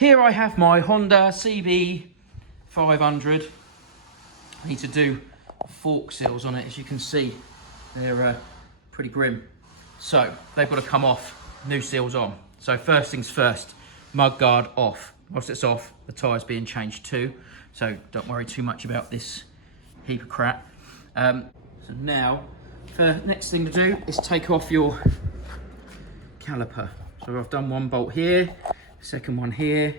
Here I have my Honda CB500. I need to do fork seals on it. As you can see, they're pretty grim. So they've got to come off, new seals on. So first things first, mud guard off. Whilst it's off, the tyre's being changed too. So don't worry too much about this heap of crap. So now, the next thing to do is take off your caliper. So I've done one bolt here, second one here.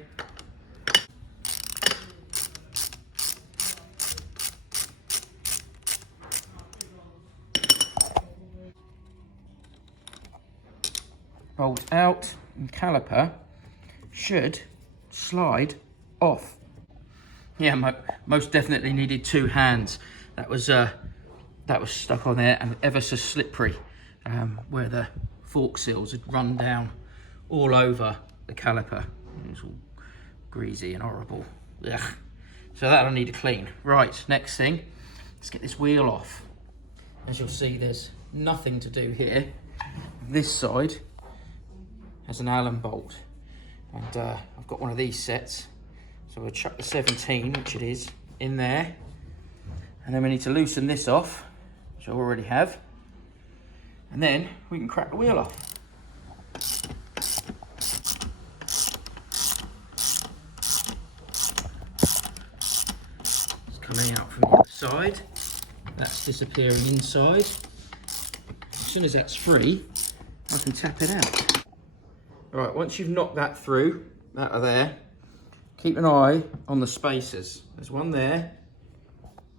Bolt out, and caliper should slide off. Yeah, most definitely needed two hands. That was stuck on there and ever so slippery, where the fork seals had run down all over the caliper. It was all greasy and horrible. Ugh. So that'll need a clean. Right, next thing, let's get this wheel off. As you'll see, there's nothing to do here. This side has an Allen bolt, and I've got one of these sets. So we'll chuck the 17, which it is, in there. And then we need to loosen this off, which I already have. And then we can crack the wheel off. It's coming out from the other side. That's disappearing inside. As soon as that's free, I can tap it out. All right, once you've knocked that through, out of there, keep an eye on the spacers. There's one there,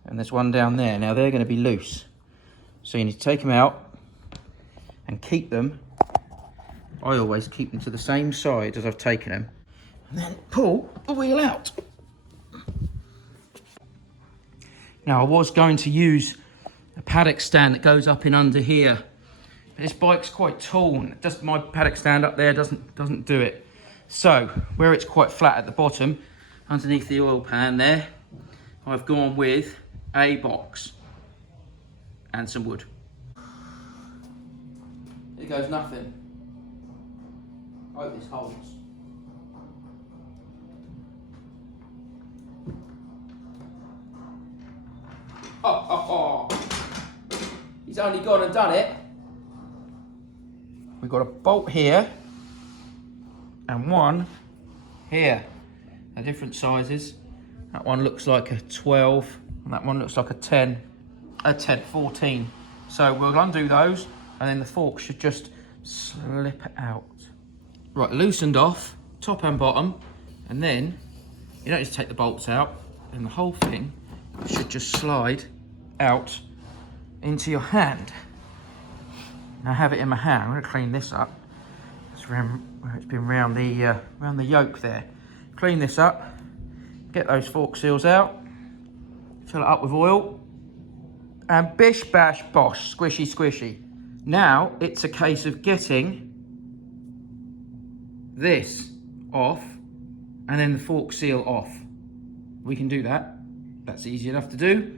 and there's one down there. Now they're going to be loose. So you need to take them out and keep them. I always keep them to the same side as I've taken them. And then pull the wheel out. Now I was going to use a paddock stand that goes up in under here. But this bike's quite tall, and just my paddock stand up there doesn't do it. So, where it's quite flat at the bottom, underneath the oil pan there, I've gone with a box and some wood. Here goes nothing. I hope this holds. Oh. He's only gone and done it. We've got a bolt here and one here. They're different sizes. That one looks like a 12 and that one looks like a 14. So we'll undo those and then the fork should just slip out. Right, loosened off, top and bottom, and then you don't need to take the bolts out, and the whole thing should just slide out into your hand. Now I have it in my hand. I'm going to clean this up. It's been round the yoke there. Clean this up. Get those fork seals out. Fill it up with oil. And bish bash bosh, squishy squishy. Now it's a case of getting this off and then the fork seal off. We can do that. That's easy enough to do.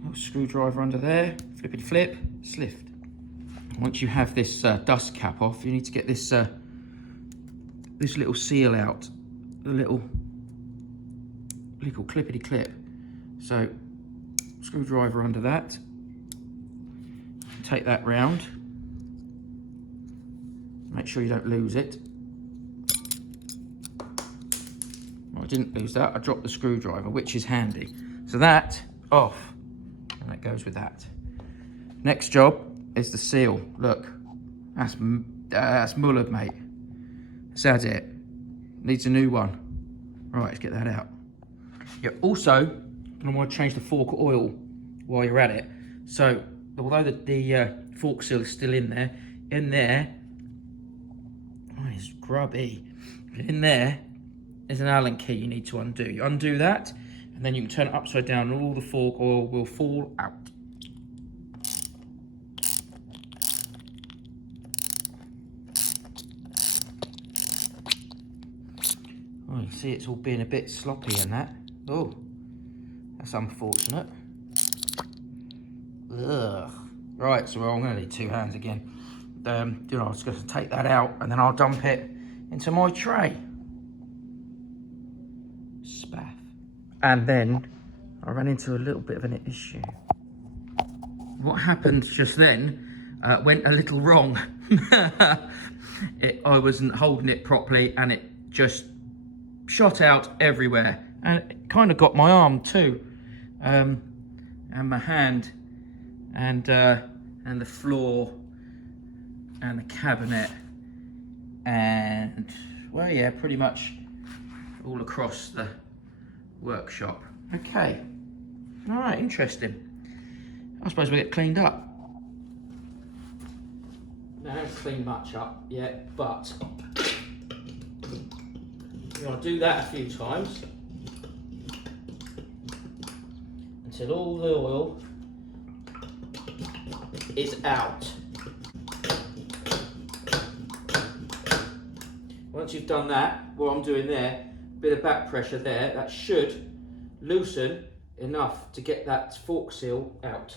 A little screwdriver under there. Flippity flip. Slift. Once you have this dust cap off, you need to get this this little seal out, the little clippity clip. So screwdriver under that. Take that round. Make sure you don't lose it. Well, I didn't lose that. I dropped the screwdriver, which is handy. So that off, and that goes with that. Next job is the seal. Look, that's mullered, mate. So that's it. Needs a new one. Right, let's get that out. You're also going to want to change the fork oil while you're at it. So, although the fork seal is still in there, oh, it's grubby. In there is an Allen key you need to undo. You undo that, and then you can turn it upside down, and all the fork oil will fall out. Oh, you can see it's all being a bit sloppy in that. Oh, that's unfortunate. Ugh. Right, so I'm going to need two hands again. I'm just going to take that out and then I'll dump it into my tray. And then I ran into a little bit of an issue. What happened just then went a little wrong. I wasn't holding it properly and it just shot out everywhere. And it kind of got my arm too, and my hand, and the floor, and the cabinet, and well, yeah, pretty much all across the workshop. Okay, all right, interesting. I suppose we get cleaned up. I haven't cleaned much up yet, but you want to do that a few times until all the oil is out. Once you've done that, what I'm doing there, a bit of back pressure there, that should loosen enough to get that fork seal out.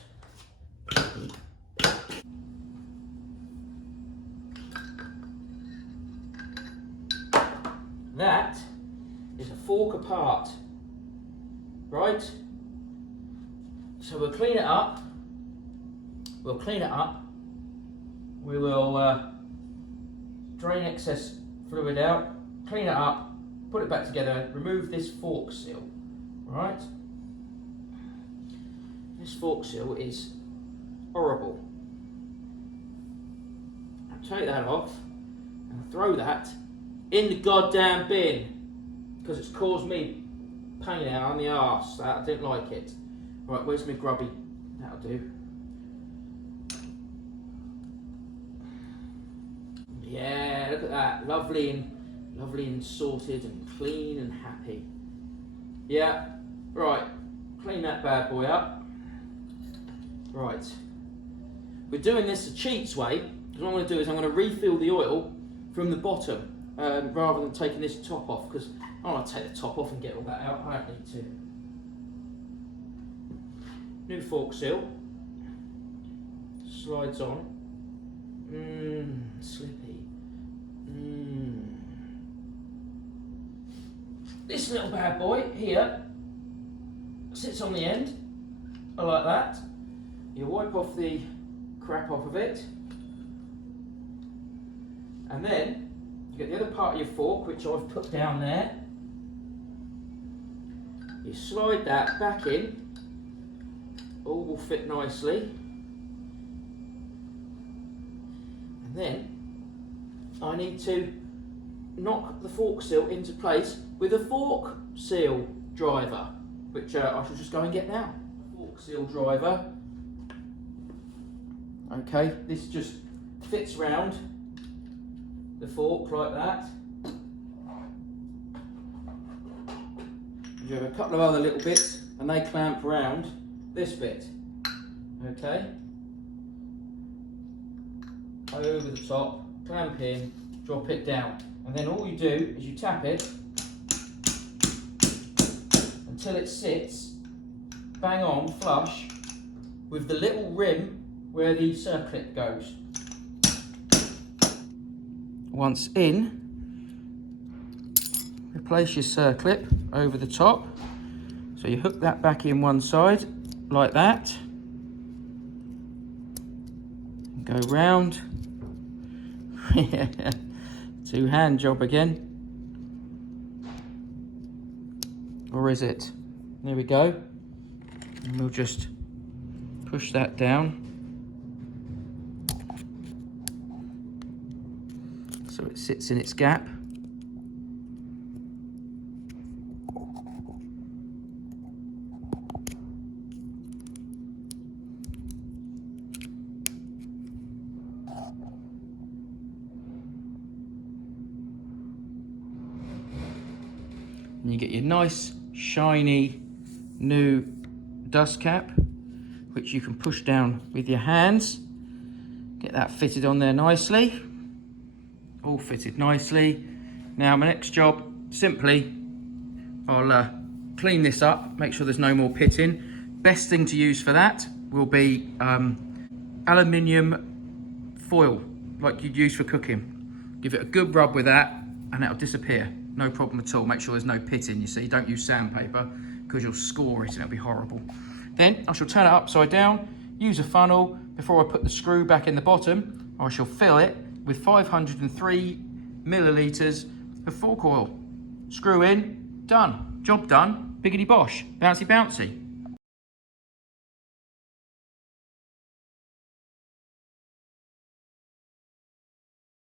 That is a fork apart, right? So we'll clean it up. We will drain excess fluid out, clean it up, put it back together, remove this fork seal, right? This fork seal is horrible. I'll take that off and throw that in the goddamn bin because it's caused me pain out on the arse. I didn't like it. Right, where's my grubby? That'll do. Yeah, look at that. Lovely and sorted and clean and happy. Yeah, right. Clean that bad boy up. Right. We're doing this the cheats way, because what I'm going to do is I'm going to refill the oil from the bottom rather than taking this top off, because I don't want to take the top off and get all that out. I don't need to. New fork seal. Slides on. Slippy. This little bad boy here sits on the end. I like that. You wipe off the crap off of it, and then you get the other part of your fork, which I've put down there. You slide that back in. All will fit nicely, and then I need to knock the fork seal into place with a fork seal driver, which I shall just go and get now. Fork seal driver. Okay, this just fits round the fork like that. You have a couple of other little bits and they clamp around this bit. Okay, over the top, clamp in, drop it down, and then all you do is you tap it until it sits bang on flush with the little rim where the circlip goes. Once in, replace your circlip over the top. So you hook that back in one side like that. Go round. Two-hand job again. Or is it? There we go. And we'll just push that down. So it sits in its gap. And you get your nice, shiny, new dust cap, which you can push down with your hands. Get that fitted on there nicely. All fitted nicely. Now my next job, simply, I'll clean this up, make sure there's no more pitting. Best thing to use for that will be aluminium foil, like you'd use for cooking. Give it a good rub with that and that'll disappear. No problem at all. Make sure there's no pitting, you see. Don't use sandpaper, because you'll score it and it'll be horrible. Then I shall turn it upside down, use a funnel. Before I put the screw back in the bottom, I shall fill it with 503 millilitres of fork oil. Screw in, done. Job done, biggity bosh, bouncy bouncy.